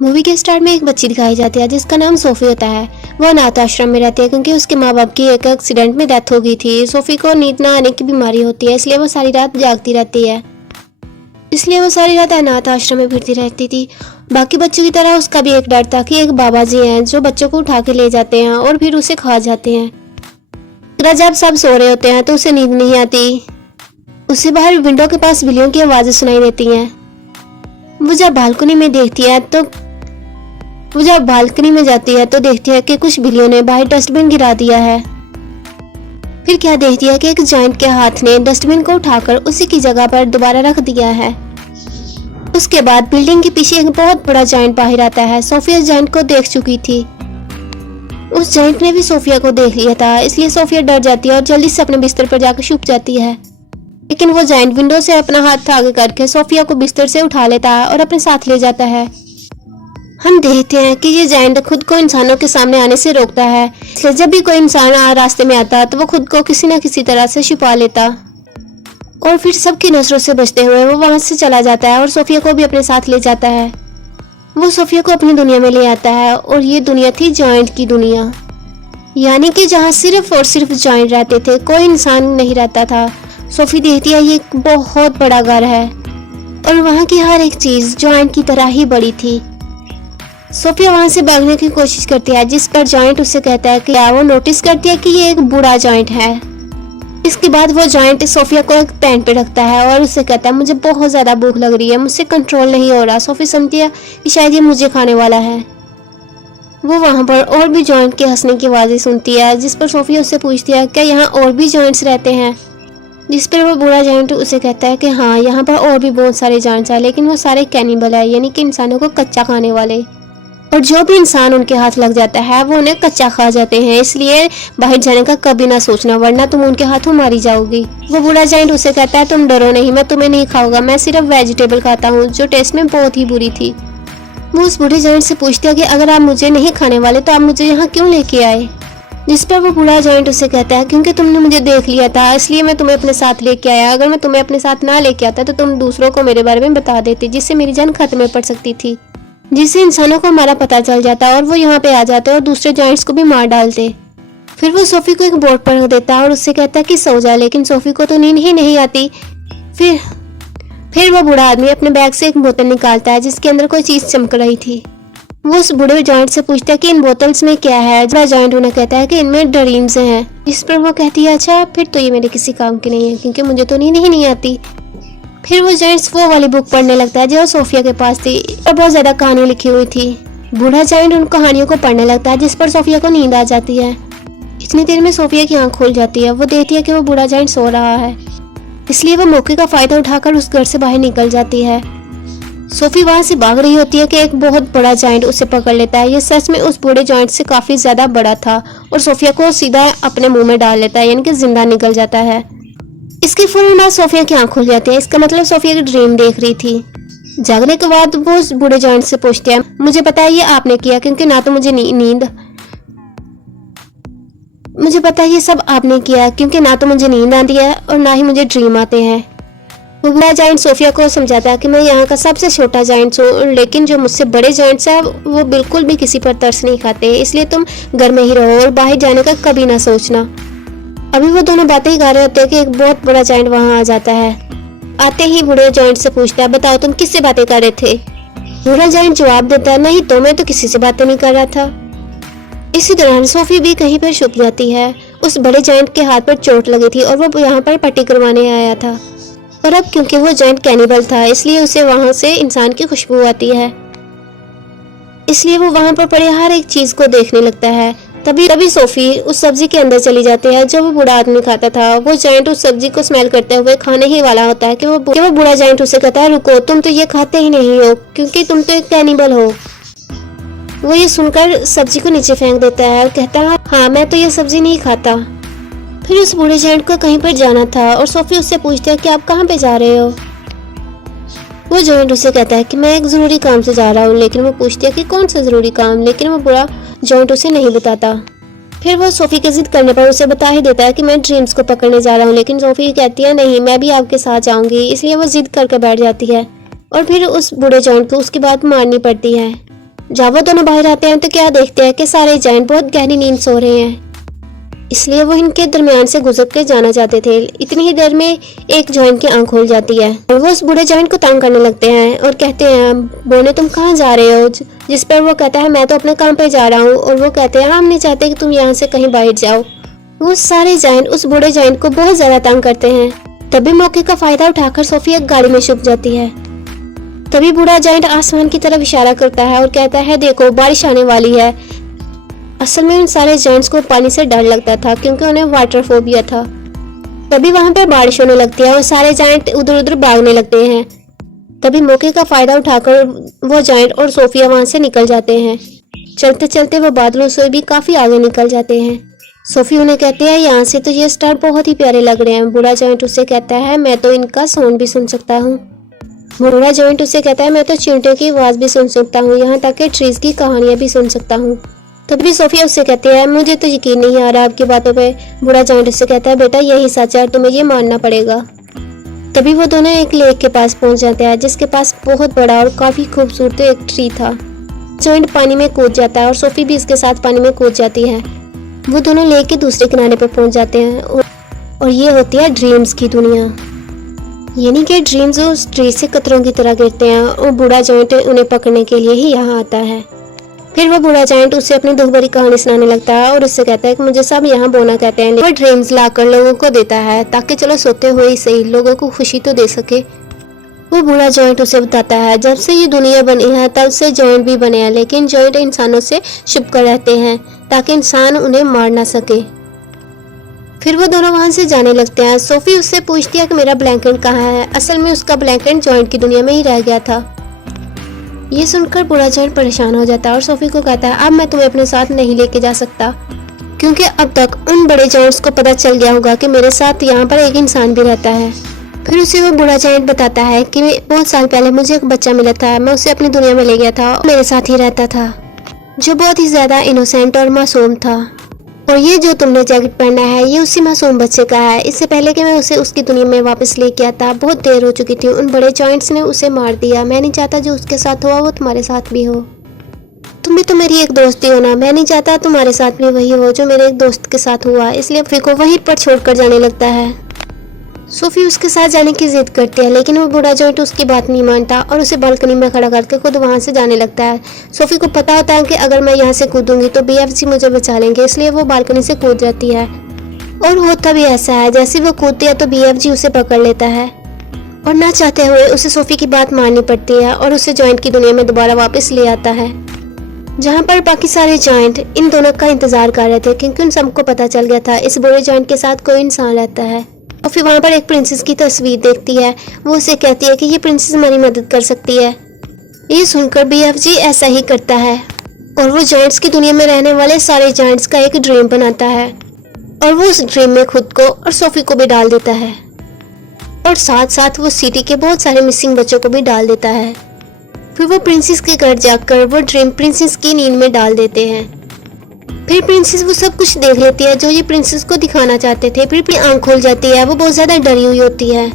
Movie के start में एक बच्ची दिखाई जाती है जिसका नाम सोफी होता है। वो अनाथ आश्रम में रहती है क्योंकि उसके माँ बाप की एक एक्सीडेंट में डेथ हो गई थी। सोफी को नींद ना आने की बीमारी होती है, इसलिए वो सारी रात जागती रहती है। इसलिए वो सारी रात अनाथ आश्रम में फिरती रहती थी। बाकी बच्चों की तरह उसका भी एक डर था कि एक बाबा जी हैं जो बच्चों को उठा के ले जाते हैं और फिर उसे खा जाते हैं। जब सब सो रहे होते हैं तो उसे नींद नहीं आती। उसे बाहर विंडो के पास बिल्लियों की आवाजें सुनाई देती हैं। वो जब बालकनी में जाती है तो देखती है कि कुछ बिल्लियों ने बाहर डस्टबिन गिरा दिया है। फिर क्या देखती है कि एक जायंट के हाथ ने डस्टबिन को उठाकर उसी की जगह पर दोबारा रख दिया है। उसके बाद बिल्डिंग के पीछे एक बहुत बड़ा जायंट बाहर आता है। सोफिया उस जायंट को देख चुकी थी। उस जायंट ने भी सोफिया को देख लिया था, इसलिए सोफिया डर जाती है और जल्दी से अपने बिस्तर पर जाकर छुप जाती है। लेकिन वो जायंट विंडो से अपना हाथ आगे करके सोफिया को बिस्तर से उठा लेता है और अपने साथ ले जाता है। हम देखते हैं कि ये जायंट खुद को इंसानों के सामने आने से रोकता है, इसलिए जब भी कोई इंसान रास्ते में आता तो वो खुद को किसी न किसी तरह से छुपा लेता और फिर सबकी नजरों से बचते हुए वो वहां से चला जाता है और सोफिया को भी अपने साथ ले जाता है। वो सोफिया को अपनी दुनिया में ले आता है और ये दुनिया थी जायंट की दुनिया, यानी कि जहाँ सिर्फ और सिर्फ जायंट रहते थे, कोई इंसान नहीं रहता था। सोफी देखती है ये एक बहुत बड़ा घर है और वहाँ की हर एक चीज जायंट की तरह ही बड़ी थी। सोफिया वहां से भागने की कोशिश करती है, जिस पर जायंट उससे कहता है कि वो नोटिस करती है कि ये एक बूढ़ा जायंट है। इसके बाद वो जायंट सोफिया को एक टेंट पे रखता है और उससे कहता है मुझे बहुत ज्यादा भूख लग रही है, मुझसे कंट्रोल नहीं हो रहा। सोफी समझती है कि शायद ये मुझे खाने वाला है। वो वहां पर और भी जायंट के हंसने की आवाजें सुनती है, जिस पर सोफिया उससे पूछती है क्या यहाँ और भी जायंट्स रहते हैं। जिस पर वो बूढ़ा जायंट उसे कहता है कि हाँ, यहाँ पर और भी बहुत सारे जायंट्स हैं, लेकिन वो सारे कैनिबल है, यानी कि इंसानों को कच्चा खाने वाले। और जो भी इंसान उनके हाथ लग जाता है वो उन्हें कच्चा खा जाते हैं, इसलिए बाहर जाने का कभी ना सोचना, वरना तुम उनके हाथों मारी जाओगी। वो बूढ़ा जायंट उसे कहता है तुम डरो नहीं, मैं तुम्हें नहीं खाऊंगा, मैं सिर्फ वेजिटेबल खाता हूँ, जो टेस्ट में बहुत ही बुरी थी। वो उस बूढ़े जायंट से पूछती है कि अगर आप मुझे नहीं खाने वाले तो आप मुझे यहाँ क्यों लेके आए। जिस पर वो बूढ़ा जायंट उसे कहता है क्योंकि तुमने मुझे देख लिया था, इसलिए मैं तुम्हें अपने साथ लेके आया। अगर मैं तुम्हें अपने साथ ना लेके आता तो तुम दूसरों को मेरे बारे में बता देती, जिससे मेरी जान खतरे में पड़ सकती थी, जिससे इंसानों को हमारा पता चल जाता और वो यहाँ पे आ जाते और दूसरे जायंट्स को भी मार डालते। फिर वो सोफी को एक बोर्ड पर रख देता और उससे कहता है कि सो जा, लेकिन सोफी को तो नींद ही नहीं आती। फिर वो बूढ़ा आदमी अपने बैग से एक बोतल निकालता है जिसके अंदर कोई चीज चमक रही थी। वो उस बूढ़े जायंट से पूछता है कि इन बोतल्स में क्या है। बूढ़ा जायंट उन्हें कहता है कि इनमें ड्रीम्स हैं। जिस पर वो कहती है अच्छा, फिर तो ये मेरे किसी काम की नहीं है क्योंकि मुझे तो नींद ही नहीं आती। फिर वो जायंट्स वो वाली बुक पढ़ने लगता है जो सोफिया के पास थी और बहुत ज्यादा कहानी लिखी हुई थी। बूढ़ा जायंट उन कहानियों को पढ़ने लगता है, जिस पर सोफिया को नींद आ जाती है। इतनी देर में सोफिया की आंख खुल जाती है। वो देखती है कि वो बूढ़ा जायंट सो रहा है, इसलिए वो मौके का फायदा उठाकर उस घर से बाहर निकल जाती है। सोफी वहां से भाग रही होती है कि एक बहुत बड़ा जायंट उसे पकड़ लेता है। ये सच में उस बूढ़े जायंट से काफी ज्यादा बड़ा था और सोफिया को सीधा अपने मुंह में डाल लेता है, यानी कि जिंदा निकल जाता है। इसके फौरन बाद सोफिया की आंख खुल जाती है। इसका मतलब सोफिया की ड्रीम देख रही थी। जागने के बाद वो उस बूढ़े जायंट से पूछती है मुझे पता है ये आपने किया, क्योंकि ना तो मुझे नींद आती है और ना ही मुझे ड्रीम आते हैं। वो बूढ़ा जायंट सोफिया को समझाता है कि मैं यहाँ का सबसे छोटा जायंट हूँ, लेकिन जो मुझसे बड़े जायंट्स हैं वो बिल्कुल भी किसी पर तरस नहीं खाते, इसलिए तुम घर में ही रहो और बाहर जाने का कभी ना सोचना। अभी वो दोनों बातें ही कर रहे होते हैं कि एक बहुत बड़ा जायंट वहां आ जाता है। आते ही बूढ़े जायंट से पूछता है बताओ तुम किससे बातें कर रहे थे। बूढ़ा जायंट जवाब देता है नहीं तो मैं तो किसी से बातें नहीं कर रहा था। इसी दौरान सोफी भी कहीं पर छुप जाती है। उस बड़े जायंट के हाथ पर चोट लगी थी और वो यहाँ पर पट्टी करवाने आया था, और अब क्योंकि वो जायंट कैनिबल था इसलिए उसे वहां से इंसान की खुशबू आती है, इसलिए वो वहां पर पड़े हर एक चीज को देखने लगता है। तभी सोफी उस सब्जी के अंदर चली जाती है जो वो बूढ़ा आदमी खाता था। वो जायंट उस सब्जी को स्मेल करते हुए खाने ही वाला होता है कि वो बूढ़ा जायंट उसे कहता है रुको, तुम तो ये खाते ही नहीं हो क्योंकि तुम तो एक कैनिबल हो। वो ये सुनकर सब्जी को नीचे फेंक देता है और कहता है हाँ, मैं तो ये सब्जी नहीं खाता। फिर उस बूढ़े जायंट को कहीं पर जाना था और सोफी उससे पूछती है कि आप कहाँ पे जा रहे हो। वो जायंट उसे कहता है कि मैं एक जरूरी काम से जा रहा हूँ, लेकिन वो पूछती है कि कौन सा जरूरी काम, लेकिन वो बूढ़ा जायंट उसे नहीं बताता। फिर वो सोफी के जिद करने पर उसे बता ही देता है कि मैं ड्रीम्स को पकड़ने जा रहा हूँ, लेकिन सोफी कहती है नहीं, मैं भी आपके साथ जाऊंगी। इसलिए वो जिद करके बैठ जाती है और फिर उस बूढ़े जायंट को उसकी बात माननी पड़ती है। जब वो दोनों बाहर आते हैं तो क्या देखते हैं कि सारे जायंट बहुत गहरी नींद सो रहे हैं, इसलिए वो इनके दरमियान से गुजर के जाना चाहते थे। इतनी ही देर में एक जायंट की आंख खुल जाती है और वो उस बूढ़े जायंट को तंग करने लगते हैं और कहते हैं, बोने तुम कहाँ जा रहे हो? जिस पर वो कहता है, मैं तो अपने काम पे जा रहा हूँ। और वो कहते हैं, हम नहीं चाहते कि तुम यहाँ से कहीं बाहर जाओ। वो सारे जायंट उस बूढ़े जायंट को बहुत ज्यादा तंग करते हैं। तभी मौके का फायदा उठाकर सोफी एक गाड़ी में छुप जाती है। तभी बूढ़ा जायंट आसमान की तरफ इशारा करता है और कहता है, देखो बारिश आने वाली है। असल में उन सारे जायंट्स को पानी से डर लगता था क्योंकि उन्हें वाटर फोबिया था। तभी वहां पर बारिश होने लगती है और सारे जायंट उधर उधर भागने लगते हैं। तभी मौके का फायदा उठाकर वो जायंट और सोफिया वहां से निकल जाते हैं। चलते चलते वो बादलों से भी काफी आगे निकल जाते हैं। सोफी उन्हें कहती है, यहाँ से तो ये स्टार बहुत ही प्यारे लग रहे हैं। बूढ़ा जायंट उससे कहता है, मैं तो इनका साउंड भी सुन सकता हूँ। बूढ़ा जायंट उससे कहता है, मैं तो चींटियों की आवाज भी सुन सकता हूँ, यहाँ तक कि ट्रीज की कहानियां भी सुन सकता हूँ। तभी सोफिया उससे कहती है, मुझे तो यकीन नहीं आ रहा आपकी बातों पे। बूढ़ा जायंट उससे कहता है, बेटा यही सच है, तुम्हें ये मानना पड़ेगा। तभी वो दोनों एक लेक के पास पहुंच जाते हैं जिसके पास बहुत बड़ा और काफी खूबसूरत एक ट्री था। जायंट पानी में कूद जाता है और सोफी भी इसके साथ पानी में कूद जाती है। वो दोनों लेक के दूसरे किनारे पर पहुंच जाते हैं और ये होती है ड्रीम्स की दुनिया। यानी कि ड्रीम्स उस ट्री से कतरों की तरह गिरते हैं और बूढ़ा जायंट उन्हें पकड़ने के लिए ही यहाँ आता है। फिर वो बूढ़ा जायंट उससे अपनी दुख भरी कहानी सुनाने लगता है और उससे कहता है कि मुझे सब यहाँ बोना कहते हैं। वो ड्रीम्स लाकर लोगों को देता है ताकि चलो सोते हुए ही सही लोगों को खुशी तो दे सके। वो बूढ़ा जायंट उसे बताता है, जब से ये दुनिया बनी है तब से जायंट भी बने हैं, लेकिन जायंट इंसानों से छुप कर रहते हैं ताकि इंसान उन्हें मार ना सके। फिर वो दोनों वहां से जाने लगते हैं। सोफी उससे पूछती है कि मेरा ब्लैंकेट कहाँ है। असल में उसका ब्लैंकेट जायंट की दुनिया में ही रह गया था। ये सुनकर बूढ़ा जायंट परेशान हो जाता है और सोफी को कहता है, अब मैं तुम्हें अपने साथ नहीं लेके जा सकता क्योंकि अब तक उन बड़े जायंट्स को पता चल गया होगा कि मेरे साथ यहाँ पर एक इंसान भी रहता है। फिर उसे वो बूढ़ा जायंट बताता है कि बहुत साल पहले मुझे एक बच्चा मिला था, मैं उसे अपनी दुनिया में ले गया था और मेरे साथ ही रहता था, जो बहुत ही ज्यादा इनोसेंट और मासूम था। और ये जो तुमने जैकेट पहना है ये उसी मासूम बच्चे का है। इससे पहले कि मैं उसे उसकी दुनिया में वापस लेके आता बहुत देर हो चुकी थी। उन बड़े जायंट्स ने उसे मार दिया। मैं नहीं चाहता जो उसके साथ हुआ वो तुम्हारे साथ भी हो। तुम भी तो मेरी एक दोस्त ही हो ना। मैं नहीं चाहता तुम्हारे साथ भी वही हो जो मेरे एक दोस्त के साथ हुआ। इसलिए सोफी को वहीं पर छोड़कर जाने लगता है। सोफी उसके साथ जाने की जिद करती है लेकिन वो बूढ़ा जायंट उसकी बात नहीं मानता और उसे बालकनी में खड़ा करके खुद वहां से जाने लगता है। सोफी को पता होता है कि अगर मैं यहाँ से कूदूंगी तो बीएफजी मुझे बचा लेंगे, इसलिए वो बालकनी से कूद जाती है। और होता भी ऐसा है, जैसे वो कूदती है तो बीएफजी उसे पकड़ लेता है और ना चाहते हुए उसे सोफी की बात माननी पड़ती है और उसे जायंट की दुनिया में दोबारा वापस ले आता है, जहाँ पर बाकी सारे जायंट इन दोनों का इंतजार कर रहे थे क्योंकि उन सबको पता चल गया था इस बूढ़े जायंट के साथ कोई इंसान रहता है। और फिर वहाँ पर एक प्रिंसेस की तस्वीर देखती है। वो उसे कहती है कि ये प्रिंसेस हमारी मदद कर सकती है। ये सुनकर बीएफजी ऐसा ही करता है और वो जायंट्स की दुनिया में रहने वाले सारे जायंट्स का एक ड्रीम बनाता है और वो उस ड्रीम में खुद को और सोफी को भी डाल देता है और साथ साथ वो सिटी के बहुत सारे मिसिंग बच्चों को भी डाल देता है। फिर वो प्रिंसेस के घर जाकर वो ड्रीम प्रिंसेस की नींद में डाल देते हैं। फिर प्रिंसेस वो सब कुछ देख लेती है जो ये प्रिंसेस को दिखाना चाहते थे। फिर अपनी आंख खुल जाती है। वो बहुत ज्यादा डरी हुई होती है।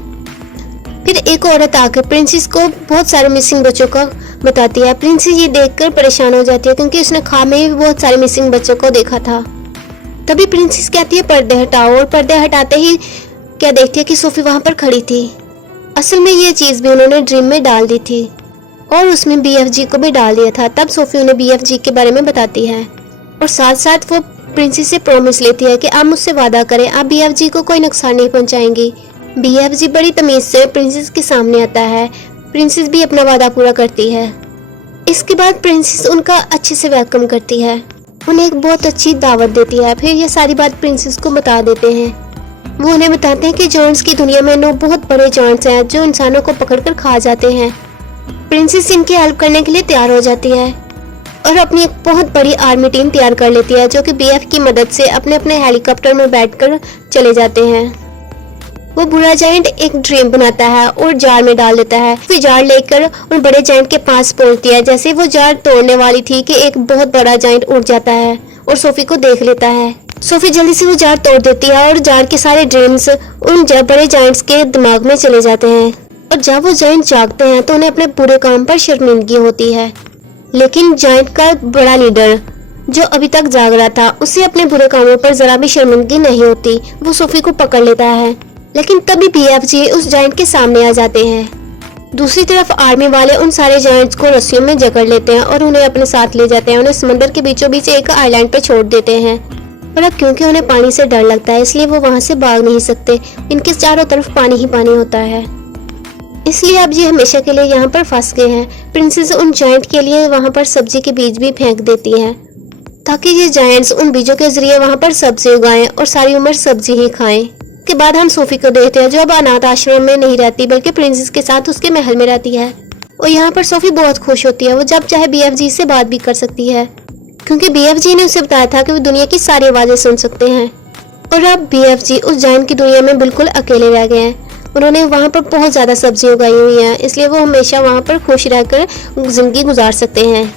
फिर एक औरत आकर प्रिंसेस को बहुत सारे मिसिंग बच्चों को बताती है। प्रिंसेस ये देखकर परेशान हो जाती है क्योंकि उसने ख्वाब में भी बहुत सारे मिसिंग बच्चों को देखा था। तभी प्रिंसेस कहती है पर्दे हटाओ और पर्दे हटाते ही क्या देखती है कि सोफी वहां पर खड़ी थी। असल में ये चीज भी उन्होंने ड्रीम में डाल दी थी और उसमें बीएफजी को भी डाल दिया था। तब सोफी उन्हें बीएफजी के बारे में बताती है और साथ साथ वो प्रिंसेस से प्रॉमिस लेती है कि आप मुझसे वादा करें आप बीएफजी को कोई नुकसान नहीं पहुंचाएंगी। बीएफजी बड़ी तमीज से प्रिंसेस के सामने आता है। प्रिंसेस भी अपना वादा पूरा करती है। इसके बाद प्रिंसेस उनका अच्छे से वेलकम करती है, उन्हें एक बहुत अच्छी दावत देती है। फिर ये सारी बात प्रिंसेस को बता देते हैं। वो उन्हें बताते हैं कि जायंट्स की दुनिया में 9 बहुत बड़े जायंट्स हैं जो इंसानों को पकड़कर खा जाते हैं। प्रिंसेस इनकी हेल्प करने के लिए तैयार हो जाती है और अपनी एक बहुत बड़ी आर्मी टीम तैयार कर लेती है जो कि बीएफ की मदद से अपने अपने हेलीकॉप्टर में बैठकर चले जाते हैं। वो बूढ़ा जायंट एक ड्रीम बनाता है और जार में डाल देता है। फिर जार लेकर उन बड़े जायंट के पास पहुंचती है। जैसे वो जार तोड़ने वाली थी कि एक बहुत बड़ा जायंट उड़ जाता है और सोफी को देख लेता है। सोफी जल्दी से वो जार तोड़ देती है और जार के सारे ड्रीम्स उन बड़े जायंट्स के दिमाग में चले जाते हैं और जब वो जायंट जागते हैं तो उन्हें अपने पूरे काम पर शर्मिंदगी होती है। लेकिन जायंट का बड़ा लीडर जो अभी तक जाग रहा था, उसे अपने बुरे कामों पर जरा भी शर्मिंदगी नहीं होती। वो सोफी को पकड़ लेता है, लेकिन तभी BFG उस जायंट के सामने आ जाते हैं। दूसरी तरफ आर्मी वाले उन सारे जायंट्स को रस्सियों में जकड़ लेते हैं और उन्हें अपने साथ ले जाते हैं। उन्हें समंदर के बीचों बीच एक आइलैंड पर छोड़ देते हैं। और अब क्योंकि उन्हें पानी से डर लगता है, इसलिए वो वहां से भाग नहीं सकते। इनके चारों तरफ पानी ही पानी होता है, इसलिए अब ये हमेशा के लिए यहाँ पर फंस गए हैं। प्रिंसेस उन जायंट के लिए वहाँ पर सब्जी के बीज भी फेंक देती है, ताकि ये जायंट्स उन बीजों के जरिए वहाँ पर सब्जी उगाएं और सारी उम्र सब्जी ही खाएं। के बाद हम सोफी को देखते हैं, जो अब अनाथ आश्रम में नहीं रहती बल्कि प्रिंसेस के साथ उसके महल में रहती है। और यहाँ पर सोफी बहुत खुश होती है। वो जब चाहे BFG से बात भी कर सकती है, क्योंकि BFG ने उसे बताया था कि वो दुनिया की सारी आवाजें सुन सकते हैं। और अब BFG उस जायंट की दुनिया में बिल्कुल अकेले रह गए हैं। उन्होंने वहाँ पर बहुत ज़्यादा सब्जी उगाई हुई है, इसलिए वो हमेशा वहाँ पर खुश रहकर जिंदगी गुजार सकते हैं।